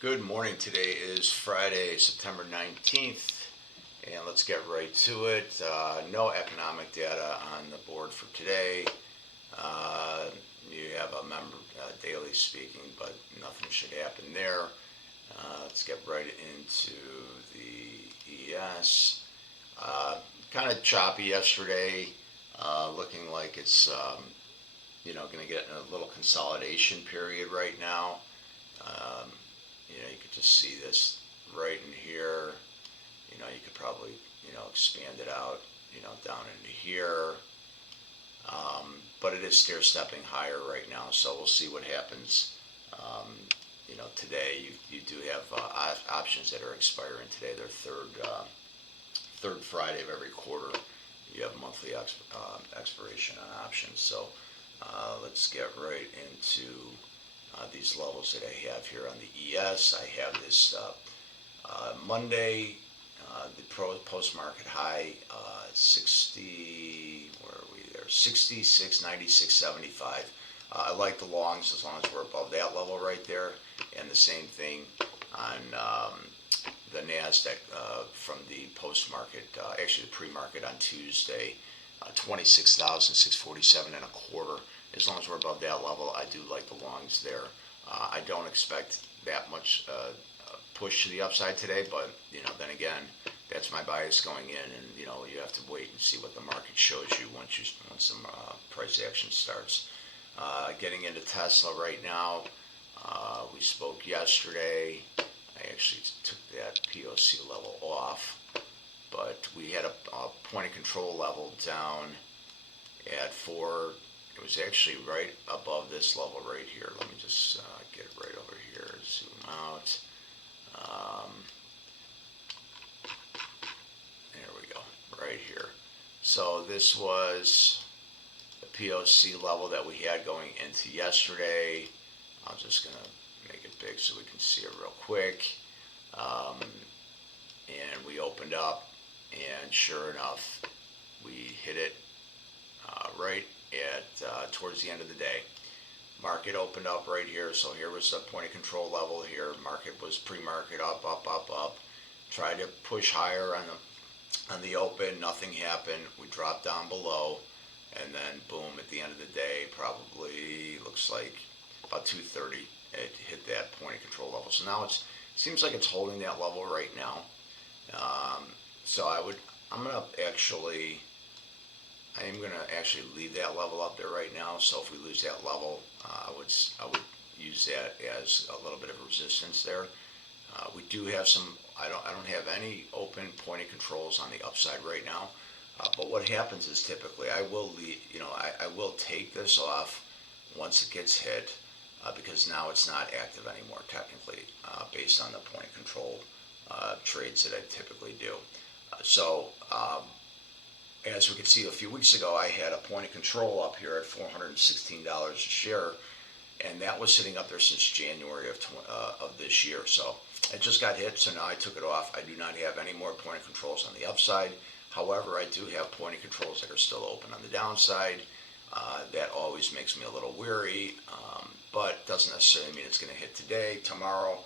Good morning. Today is Friday, September 19th, and let's get right to it. No economic data on the board for today. You have a member daily speaking, but nothing should happen there. Let's get right into the ES. Kind of choppy yesterday, looking like it's going to get in a little consolidation period right now. You could just see this right in here. You could probably, expand it out, down into here. But it is stair-stepping higher right now, so we'll see what happens. Today you do have options that are expiring today. They're third Friday of every quarter. You have monthly expiration on options. So let's get right into these levels that I have here on the ES. I have this Monday, the post-market high, 60, where are we there? 66, 96, 75. I like the longs as long as we're above that level right there. And the same thing on the NASDAQ from the post-market, actually the pre-market on Tuesday, 26,647 and a quarter. As long as we're above that level, I do like the longs there. I don't expect that much push to the upside today, but then again, that's my bias going in, and you have to wait and see what the market shows you once some price action starts. Getting into Tesla right now, we spoke yesterday. I actually took that POC level off, but we had a point of control level down at 4. It was actually right above this level right here. Let me just get it right over here, zoom out. There we go, right here. So this was the POC level that we had going into yesterday. I'm just going to make it big so we can see it real quick. And we opened up, and sure enough, we hit it right at towards the end of the day. Market opened up right here, so here was the point of control level here. Market was pre-market up, up, up, up. Tried to push higher on the open, nothing happened. We dropped down below, and then boom, at the end of the day, probably looks like about 2:30, it hit that point of control level. So now it seems like it's holding that level right now. So I am going to actually leave that level up there right now. So if we lose that level, I would use that as a little bit of resistance there. We do have some. I don't have any open point of controls on the upside right now. But what happens is typically I will leave. I will take this off once it gets hit because now it's not active anymore technically based on the point of control trades that I typically do. As we could see a few weeks ago, I had a point of control up here at $416 a share, and that was sitting up there since January of this year. So it just got hit, so now I took it off. I do not have any more point of controls on the upside. However, I do have point of controls that are still open on the downside. That always makes me a little weary, but doesn't necessarily mean it's going to hit today, tomorrow.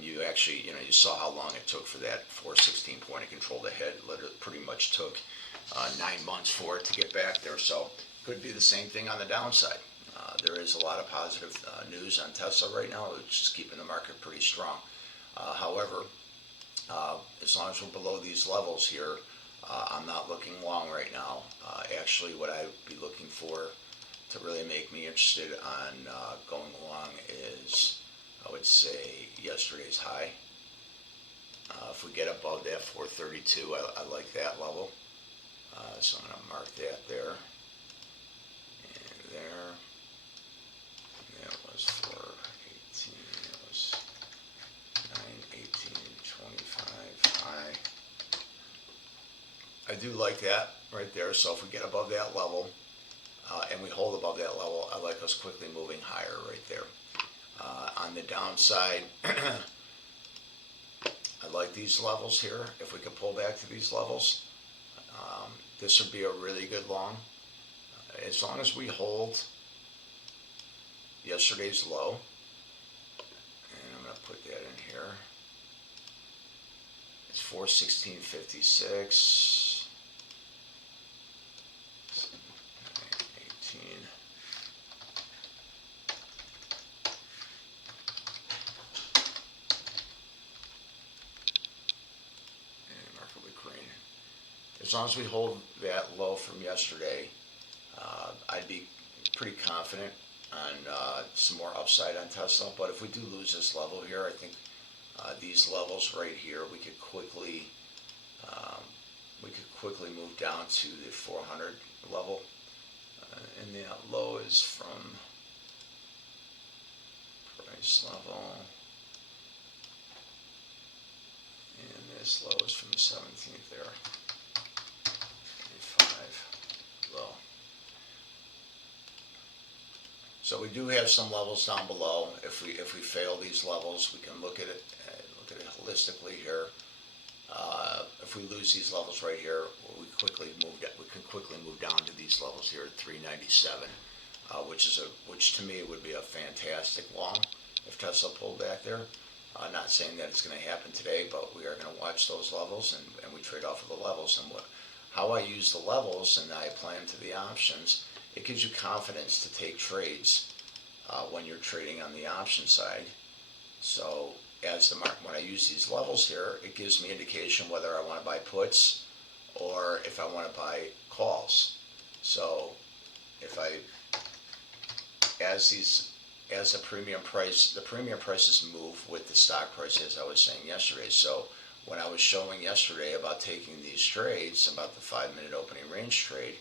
You actually, you saw how long it took for that 416 point of control to hit. Literally, pretty much took 9 months for it to get back there. So could be the same thing on the downside. There is a lot of positive news on Tesla right now, which is keeping the market pretty strong. However, as long as we're below these levels here, I'm not looking long right now. Actually, what I would be looking for to really make me interested on going long is, I would say, yesterday's high. If we get above that 432, I like that level. So I'm going to mark that there. And there. And that was 418. It was 918.25 high. I do like that right there. So if we get above that level and we hold above that level, I like us quickly moving higher right there. On the downside, I like these levels here. If we could pull back to these levels, this would be a really good long. As long as we hold yesterday's low, and I'm going to put that in here. It's 416.56. 18. And market wick green. As long as we hold that low from yesterday, I'd be pretty confident on some more upside on Tesla. But if we do lose this level here, I think these levels right here, we could quickly move down to the 400 level. And the low is from price level, and this low is from the 17th there. 25 low. So we do have some levels down below. If we fail these levels, we can look at it holistically here. If we lose these levels right here, we can quickly move down to these levels here at 397, which to me would be a fantastic long if Tesla pulled back there. Not saying that it's going to happen today, but we are going to watch those levels and we trade off of the levels. And how I use the levels and I apply them to the options, it gives you confidence to take trades when you're trading on the option side. So when I use these levels here, it gives me indication whether I want to buy puts or if I want to buy calls. So as the premium prices move with the stock price, as I was saying yesterday. So when I was showing yesterday about taking these trades, about the 5-minute opening range trade,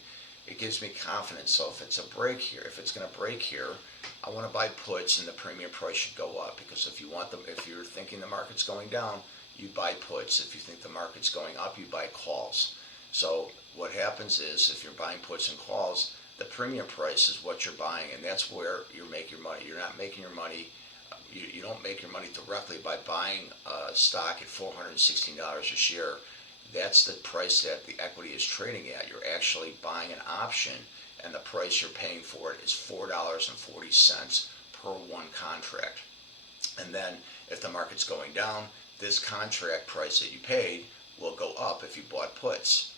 it gives me confidence. So if it's a break here, if it's going to break here, I want to buy puts and the premium price should go up, because if you're thinking the market's going down, you buy puts. If you think the market's going up, you buy calls. So what happens is, if you're buying puts and calls, the premium price is what you're buying, and that's where you make your money. You're not making your money, you don't make your money directly by buying a stock at $416 a share. That's the price that the equity is trading at. You're actually buying an option, and the price you're paying for it is $4.40 per one contract. And then if the market's going down, this contract price that you paid will go up if you bought puts.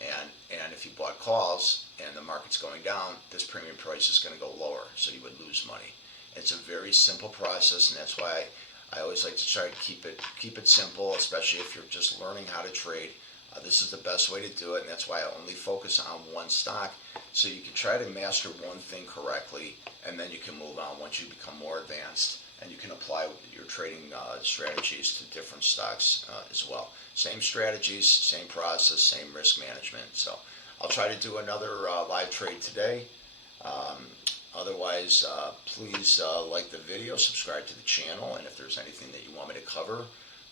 And if you bought calls and the market's going down, this premium price is going to go lower, so you would lose money. It's a very simple process, and that's why I always like to try to keep it simple, especially if you're just learning how to trade. This is the best way to do it, and that's why I only focus on one stock, so you can try to master one thing correctly, and then you can move on once you become more advanced, and you can apply your trading strategies to different stocks as well. Same strategies, same process, same risk management. So I'll try to do another live trade today. Otherwise, please like the video, subscribe to the channel, and if there's anything that you want me to cover,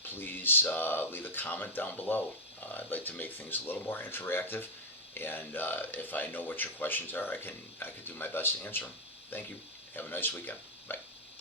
please leave a comment down below. I'd like to make things a little more interactive, and if I know what your questions are, I can do my best to answer them. Thank you. Have a nice weekend.